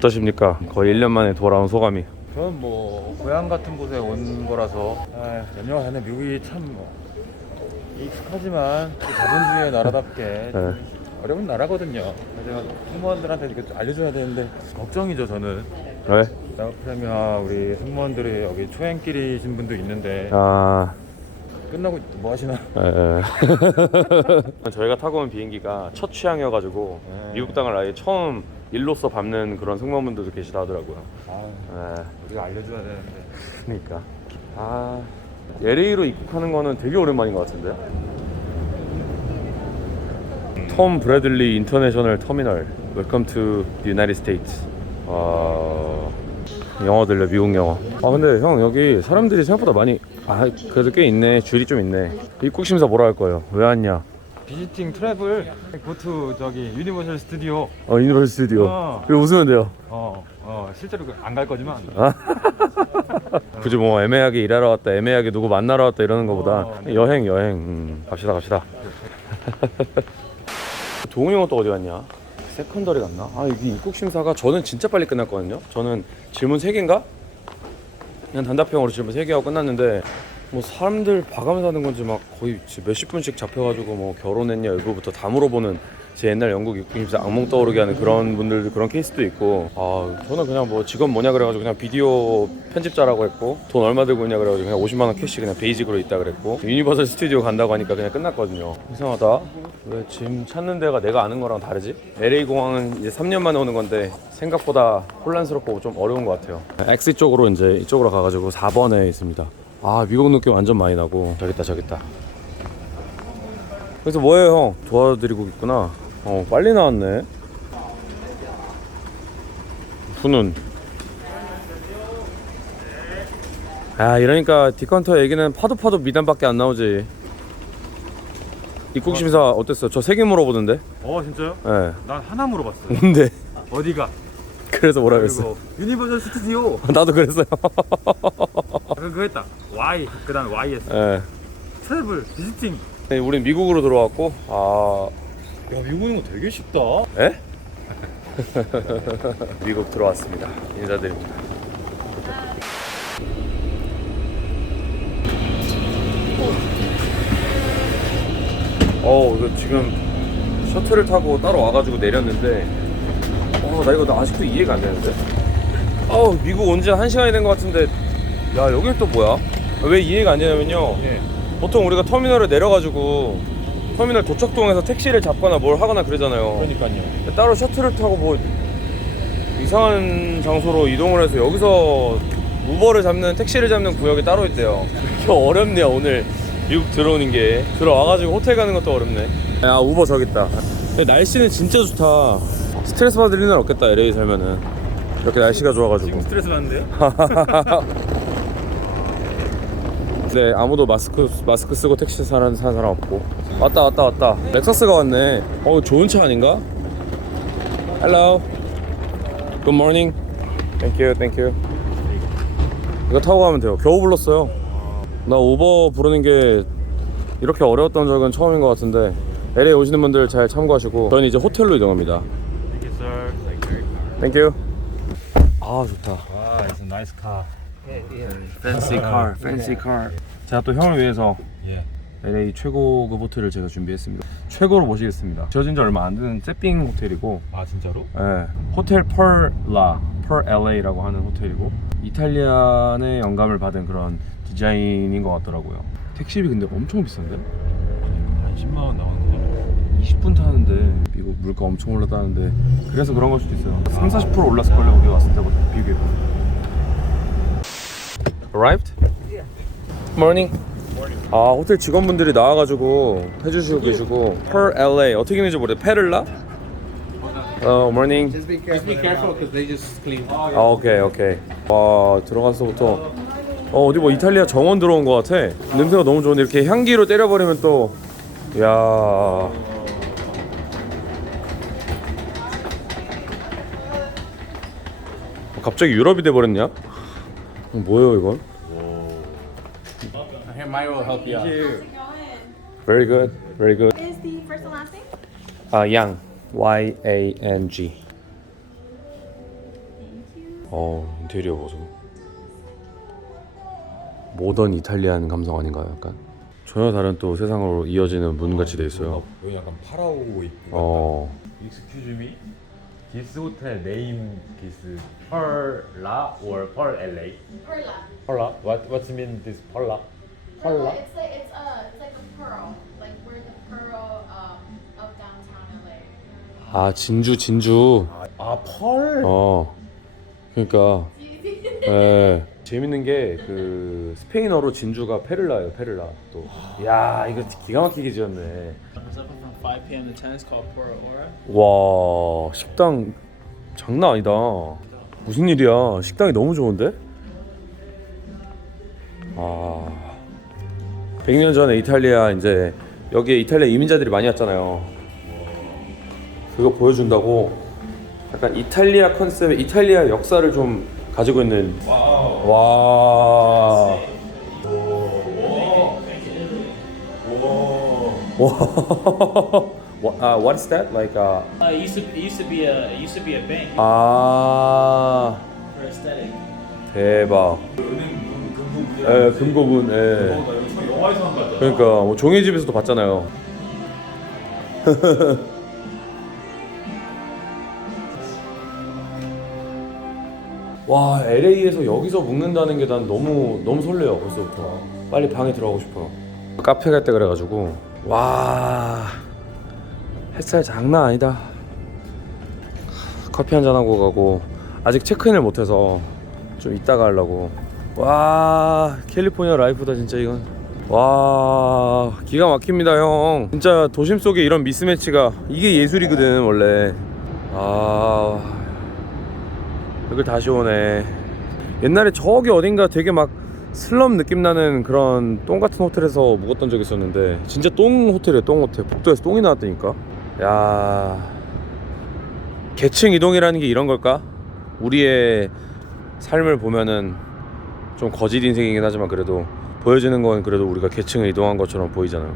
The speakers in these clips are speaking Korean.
어떠십니까? 거의 1년 만에 돌아온 소감이. 저는 뭐 고향 같은 곳에 온 거라서 아, 몇년 전에 미국이 참 뭐, 익숙하지만 또 자본주의의 나라답게 네. 어려운 나라거든요. 제가 승무원들한테 이렇게 좀 알려줘야 되는데 걱정이죠 저는. 왜? 그러면 우리 승무원들이 여기 초행길이신 분도 있는데 아, 끝나고 뭐 하시나? 에. 저희가 타고 온 비행기가 첫 취향이어가지고 네. 미국 땅을 아예 처음 일로서 밟는 그런 승무원분들도 계시다 하더라고요. 아, 에. 우리가 알려줘야 되는데. 그러니까. 아, LA로 입국하는 거는 되게 오랜만인 것 같은데. 톰 브래들리 인터내셔널 터미널. 웰컴 투 유나이티드 스테이트. 아, 영어 들려 미국 영어. 아 근데 형 여기 사람들이 생각보다 많이 아 그래도 꽤 있네. 줄이 좀 있네. 입국 심사 뭐라 할 거예요? 왜 왔냐? 비지팅 트래블 고투 저기 유니버셜 스튜디오. 어 유니버설 스튜디오. 어. 그리고 웃으면 돼요. 어, 어 실제로 안 갈 거지만. 굳이 뭐 애매하게 일하러 왔다, 애매하게 누구 만나러 왔다 이러는 것보다 어, 네. 여행 여행. 음, 갑시다 갑시다. 동우 형은 또 어디 갔냐? 세컨더리 갔나? 아 여기 입국 심사가 저는 진짜 빨리 끝났거든요. 저는 질문 3 개인가? 그냥 단답형으로 질문 3개 하고 끝났는데 뭐 사람들 봐가면서 하는 건지 막 거의 몇십 분씩 잡혀가지고 뭐 결혼했냐 이거부터 다 물어보는 제 옛날 영국 입국 심사 악몽 떠오르게 하는 그런 분들도 그런 케이스도 있고. 아 저는 그냥 뭐 직업 뭐냐 그래가지고 그냥 비디오 편집자라고 했고 돈 얼마 들고 있냐 그래가지고 그냥 50만 원 캐시 그냥 베이직으로 있다 그랬고 유니버설 스튜디오 간다고 하니까 그냥 끝났거든요. 이상하다. 왜 짐 찾는 데가 내가 아는 거랑 다르지? LA 공항은 이제 3년 만에 오는 건데 생각보다 혼란스럽고 좀 어려운 것 같아요. 엑시 쪽으로 이제 이쪽으로 가가지고 4번에 있습니다 아 미국 느낌 완전 많이 나고 저기 있다 저기 있다 그래서 뭐예요 형? 도와드리고 있구나 어 빨리 나왔네 훈훈 아 이러니까 디컨터 얘기는 파도 파도 미담밖에 안 나오지 입국 심사 어땠어? 저 세 개 물어보던데 어 진짜요? 예난 하나 물어봤어. 근데 어디가? 그래서 뭐라 그랬어 그리고 유니버셜 스튜디오. 나도 그랬어요 그 그거 했다. Y 그 다음 YS. 예 트래블 비지팅. 네, 우린 미국으로 들어왔고 아 야 미국 오는 거 되게 쉽다. 에? 미국 들어왔습니다. 인사드립니다. 어, 이거 지금 셔틀을 타고 따로 와가지고 내렸는데, 어, 나 이거 나 아직도 이해가 안 되는데. 어, 미국 온 지 한 시간이 된 것 같은데, 야, 여긴 또 뭐야? 왜 이해가 안 되냐면요. 예. 보통 우리가 터미널에 내려가지고 터미널 도착동에서 택시를 잡거나 뭘 하거나 그러잖아요. 그러니까요. 따로 셔틀을 타고 뭐 이상한 장소로 이동을 해서 여기서 우버를 잡는 택시를 잡는 구역이 따로 있대요. 이게 어렵네요 오늘 미국 들어오는 게 들어와가지고 호텔 가는 것도 어렵네. 야 우버 저기 있다. 날씨는 진짜 좋다. 스트레스 받을 일은 없겠다 LA 살면은 이렇게 날씨가 좋아가지고. 지금 스트레스 받는데요? 네 아무도 마스크 마스크 쓰고 택시 사는 사는 사람 없고. 왔다 왔다 왔다. 렉서스가 왔네. 어 좋은 차 아닌가? Hello. Good morning. Thank you Thank you. 이거 타고 가면 돼요. 겨우 불렀어요. 나 우버 부르는 게 이렇게 어려웠던 적은 처음인 것 같은데 LA 오시는 분들 잘 참고하시고 저희는 이제 호텔로 이동합니다. Thank you, sir. Thank you. 아 좋다. 와, it's a nice car. Fancy car Fancy car 제가 또 형을 위해서 예. LA 최고급 호텔을 제가 준비했습니다. 최고로 모시겠습니다. 지어진 지 얼마 안 되는 세핑 호텔이고, 아 진짜로? 예, 호텔 펄라, 펄 LA라고 하는 호텔이고, 이탈리안의 영감을 받은 그런 디자인인 것 같더라고요. 택시비 근데 엄청 비싼데? 한 10만 원 나오는데. 20분 타는데 미국 물가 엄청 올랐다는데 그래서 그런 걸 수도 있어요. 3, 40% 올랐을 걸요 우리 왔을 때보다 비교해 보면. Arrived? Morning. 아 호텔 직원분들이 나와가지고 해주시고 계시고 Per LA 어떻게 읽는지 모르겠어요. 페를라? 어, morning. Just be careful because they just clean. 아 오케이 오케이. 와 들어가서부터 어 어디 뭐 이탈리아 정원 들어온 것 같아. 냄새가 너무 좋은데 이렇게 향기로 때려버리면 또 야. 갑자기 유럽이 돼버렸냐? 뭐예요 이건? Here, Maya will help you out. Very good, very good. is the first and last name? 아, 양. Y A N G. 어 인테리어 보소. 모던 이탈리안 감성 아닌가요? 약간 전혀 다른 또 세상으로 이어지는 문 같이 돼 있어요. 여기 약간 파라오 입. 어 Excuse me. This hotel name is Perla or Pearl LA? Perla. Perla. What what's mean this Perla? Perla. It's like it's a it's like a pearl, like we're the pearl um, of downtown LA. 아 진주 진주. 아 펄. 어 그러니까 예 재밌는 게 그 스페인어로 진주가 페를라예요 페를라 또. 야 이거 기가 막히게 지었네. It's open from 5 p.m. to 10. It's called Pura Ora. 와 식당 장난 아니다. 무슨 일이야? 식당이 너무 좋은데? 아 100년 전에 이탈리아 이제 여기에 이탈리아 이민자들이 많이 왔잖아요. 그거 보여준다고? 약간 이탈리아 컨셉의 이탈리아 역사를 좀 가지고 있는. 와 What, uh, what is that? Like uh, Uh, it used to it used to be a it used to be a bank 아 for aesthetic. 대박. 예, 금고문. 예. 영화에서 한거 그러니까 뭐 종이 집에서도 봤잖아요. 와 LA에서 여기서 묵는다는 게 난 너무 너무 설레요 벌써부터 빨리 방에 들어가고 싶어 카페 갈 때 그래가지고 와 햇살 장난 아니다. 커피 한 잔 하고 가고 아직 체크인을 못해서 좀 이따가 하려고. 와 캘리포니아 라이프다 진짜 이건. 와 기가 막힙니다 형. 진짜 도심 속에 이런 미스매치가 이게 예술이거든 원래. 아 여기 다시 오네. 옛날에 저기 어딘가 되게 막 슬럼 느낌 나는 그런 똥 같은 호텔에서 묵었던 적이 있었는데 진짜 똥 호텔이에요 똥 호텔. 복도에서 똥이 나왔다니까 야 계층 이동이라는 게 이런 걸까? 우리의 삶을 보면은 좀 거짓 인생이긴 하지만 그래도 보여지는 건 그래도 우리가 계층을 이동한 것처럼 보이잖아요.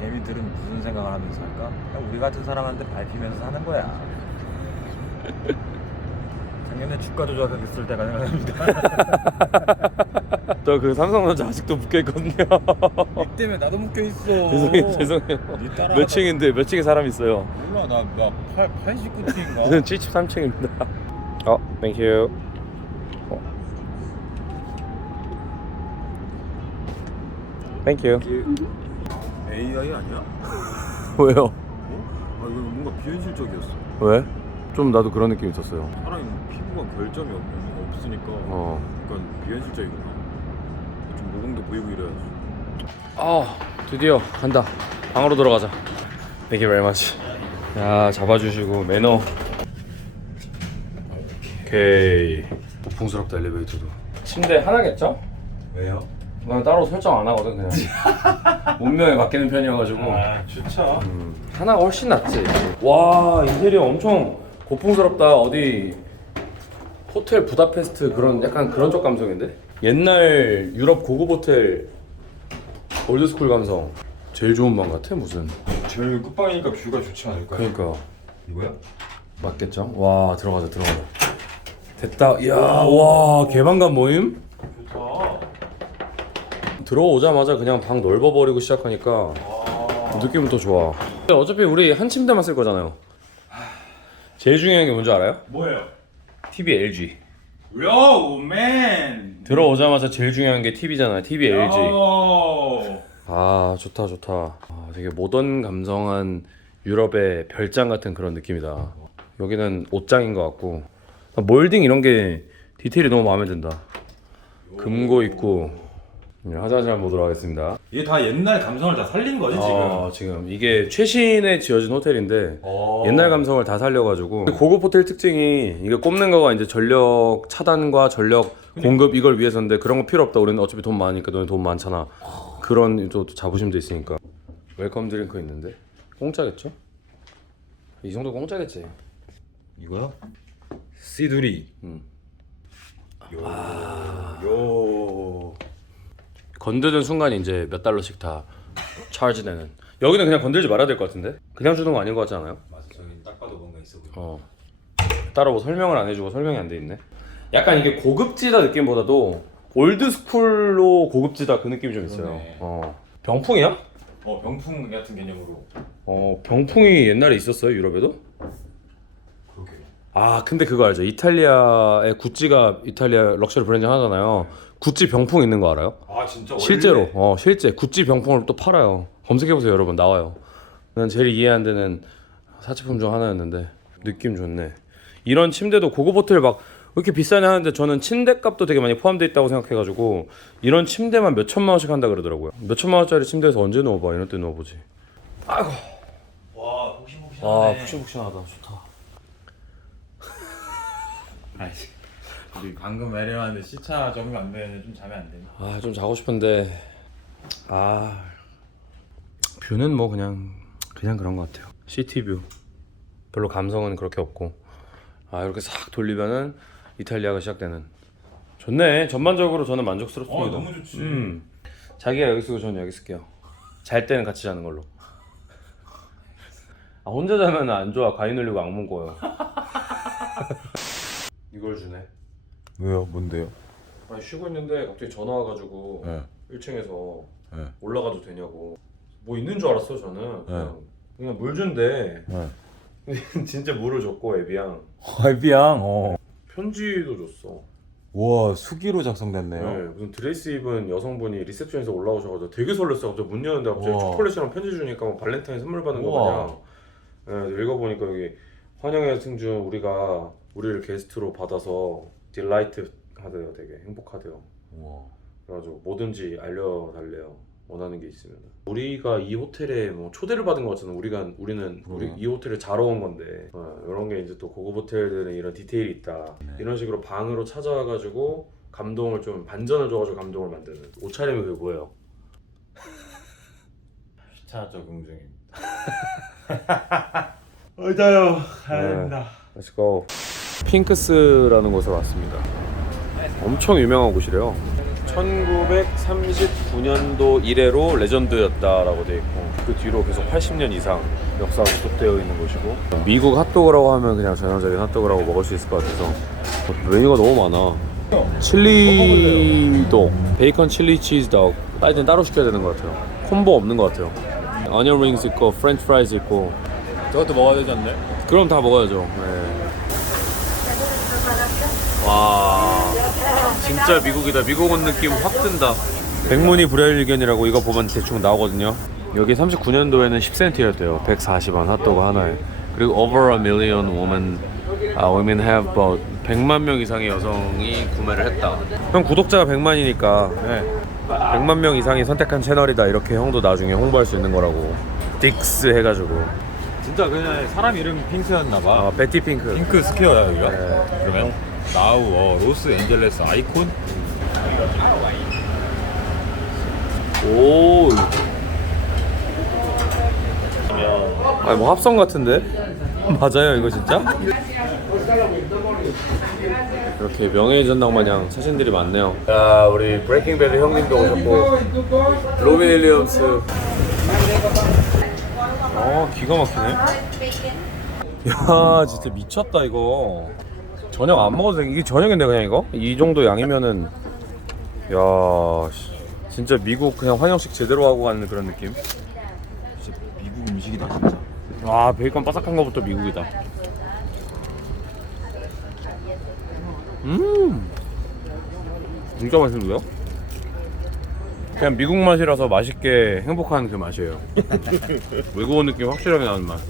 개미들은 무슨 생각을 하면서 할까? 그냥 우리 같은 사람한테 밟히면서 사는 거야. 작년에 주가 조작을 했을 때가 생각납니다. 저 그 삼성전자 아직도 묶여 있거든요. 이 때문에 나도 묶여 있어. 죄송해요, 죄송해요. 니 따라 몇 층인데 몇 층에 사람 있어요? 몰라 나나 89층인가? 저는 73층입니다. 어, 땡큐. 어. 땡큐. AI 아니야? 왜요? 아 이거 뭔가 비현실적이었어. 왜? 좀 나도 그런 느낌 있었어요. 사람이 피부가 결점이 없, 없으니까 어. 약간 비현실적이구나. 좀 모공도 보이고 이래야지. 아 드디어 간다 방으로 들어가자 Thank you very much 야 잡아주시고 매너 오케이 고풍스럽다 엘리베이터도 침대 하나겠죠? 왜요? 난 따로 설정 안 하거든 그냥 운명에 맡기는 편이어가지고 아 좋죠. 음, 하나가 훨씬 낫지 와 인테리어 엄청 고풍스럽다. 어디 호텔 부다페스트 그런 약간 그런 쪽 감성인데? 옛날 유럽 고급 호텔 올드스쿨 감성. 제일 좋은 방 같아 무슨. 제일 끝방이니까 뷰가 좋지 않을까요? 그러니까. 이거야? 맞겠죠? 와 들어가자 들어가자. 됐다. 이야 와 개방감 모임? 좋다. 들어오자마자 그냥 방 넓어버리고 시작하니까 느낌부터 좋아. 근데 어차피 우리 한 침대만 쓸 거잖아요 제일 중요한 게 뭔지 알아요? 뭐예요? TV LG 요 맨. 들어오자마자 제일 중요한 게 TV잖아요 TV LG 오. 아 좋다 좋다 아, 되게 모던 감성한 유럽의 별장 같은 그런 느낌이다 여기는 옷장인 것 같고 아, 몰딩 이런 게 디테일이 너무 마음에 든다 금고 있고 네, 화장실 한번 보도록 하겠습니다 이게 다 옛날 감성을 다 살린 거지 어, 지금 이게 최신에 지어진 호텔인데 어. 옛날 감성을 다 살려가지고 고급 호텔 특징이 이게 꼽는 거가 이제 전력 차단과 전력 공급 이걸 위해서인데 그런 거 필요 없다 우리는 어차피 돈 많으니까 너네 돈 많잖아 그런 또 자부심도 있으니까 웰컴 드링크 있는데 공짜겠죠? 이 정도 공짜겠지 이거요? 시두리. 음. 요. 요. 건드는 순간 이제 몇 달러씩 다 차지되는 여기는 그냥 건들지 말아야 될 것 같은데 그냥 주는 거 아닌 것 같지 않아요? 맞아. 저기 딱 봐도 뭔가 있어 보여. 어 따로 뭐 설명을 안 해주고 설명이 안 돼 있네 약간 이게 고급지다 느낌보다도 올드스쿨로 고급지다 그 느낌이 좀 있어요. 그러네. 어. 병풍이야? 어 병풍 같은 개념으로. 어, 병풍이 옛날에 있었어요, 유럽에도? 그러게. 아, 근데 그거 알죠? 이탈리아의 구찌가 이탈리아 럭셔리 브랜드 하나잖아요. 구찌 병풍 있는 거 알아요? 아 진짜 실제로, 어, 실제 구찌 병풍을 또 팔아요. 검색해 보세요, 여러분. 나와요. 난 제일 이해 안 되는 사치품 중 하나였는데 느낌 좋네. 이런 침대도 고급 호텔 막왜 이렇게 비싸냐 하는데 저는 침대 값도 되게 많이 포함되어 있다고 생각해가지고 이런 침대만 몇 천만 원씩 한다 그러더라고요. 몇 천만 원짜리 침대에서 언제 누워봐? 이런 때 누워보지. 와 복싱복싱. 와, 푹신푹신하다. 좋다. 아이씨. 우리 방금 내려왔는데 시차 적응 안 되는 좀 자면 안 되나? 아, 좀 자고 싶은데 아 뷰는 뭐 그냥 그냥 그런 것 같아요. 시티뷰 별로 감성은 그렇게 없고 아 이렇게 싹 돌리면은 이탈리아가 시작되는 좋네. 전반적으로 저는 만족스럽습니다. 어, 너무 좋지. 음. 자기가 여기 쓰고 저는 여기 쓸게요. 잘 때는 같이 자는 걸로. 아 혼자 자면 안 좋아. 가위 눌리고 악몽 꿔요. 이걸 주네. 왜요? 뭔데요? 아니 쉬고 있는데 갑자기 전화 와가지고 네. 1층에서 네. 올라가도 되냐고 뭐 있는 줄 알았어 저는 그냥, 그냥 물 준대 네. 근데 진짜 물을 줬고 애비양 갈비양. 어. 편지도 줬어 와 수기로 네, 작성됐네요. 무슨 드레스 입은 여성분이 리셉션에서 올라오셔가지고 되게 설렜어 갑자기 문 여는데 갑자기 우와. 초콜릿이랑 편지 주니까 뭐 발렌타인 선물 받는 거 우와. 마냥 네, 읽어보니까 여기 환영의 승준 우리가 우리를 게스트로 받아서 딜라이트 하대요 되게 행복하대요 우와. 그래가지고 뭐든지 알려달래요. 원하는 게 있으면. 우리가 이 호텔에 뭐 초대를 받은 거 같잖아. 우리가 우리는 우리? 이 호텔에 자러 온 건데 어, 이런 게 이제 또 고급 호텔들은 이런 디테일이 있다. 네. 이런 식으로 방으로 찾아와가지고 감동을 좀 반전을 줘가지고 감동을 만드는 옷차림이 그게 뭐예요? 시차 적응 중입니다. 맞아요. 가야 Let's go. 핑크스라는 곳에 왔습니다. 엄청 유명한 곳이래요. 1939년도 이래로 레전드였다라고 돼 있고 그 뒤로 계속 80년 이상 역사가 계속되어 있는 곳이고 미국 핫도그라고 하면 그냥 전형적인 핫도그라고 먹을 수 있을 것 같아서 메뉴가 너무 많아. 칠리도 베이컨 칠리 치즈덕 사이드는 따로 시켜야 되는 것 같아요. 콤보 없는 것 같아요. 어니언 링스 있고 프렌치 프라이즈 있고 저것도 먹어야 되지 않나요? 그럼 다 먹어야죠. 네. 와, 진짜 미국이다. 미국 온 느낌 확 든다. 백문이 불여일견이라고 이거 보면 대충 나오거든요. 여기 39년도에는 10센트였대요. 140원 핫도그 하나에. 그리고 over a million women, uh, women have about 100만 명 이상의 여성이 구매를 했다. 형 구독자가 100만이니까 네. 100만 명 이상이 선택한 채널이다. 이렇게 형도 나중에 홍보할 수 있는 거라고. 딕스 해가지고. 진짜 그냥 사람 이름 핑크였나 봐. 아, 베티 핑크. 핑크 스퀘어야 여기가? 네. 그러면 나우 어, 로스앤젤레스 아이콘? 오. 아니 뭐 합성 같은데? 맞아요 이거 진짜? 이렇게 명예의 전당 마냥 사진들이 많네요. 야 우리 브레이킹 배드 형님도 오셨고 로빈 윌리엄스. 어 기가 막히네. 야 진짜 미쳤다 이거. 저녁 안 먹어도 돼. 이게 저녁인데 그냥 이거? 이 정도 양이면은 야 씨. 진짜 미국 그냥 환영식 제대로 하고 가는 그런 느낌. 진짜 미국 음식이다 진짜. 와 베이컨 바삭한 거부터 미국이다. 음, 진짜 맛있는데요? 그냥 미국 맛이라서 맛있게 행복한 그 맛이에요. 외국 온 느낌 확실하게 나는 맛.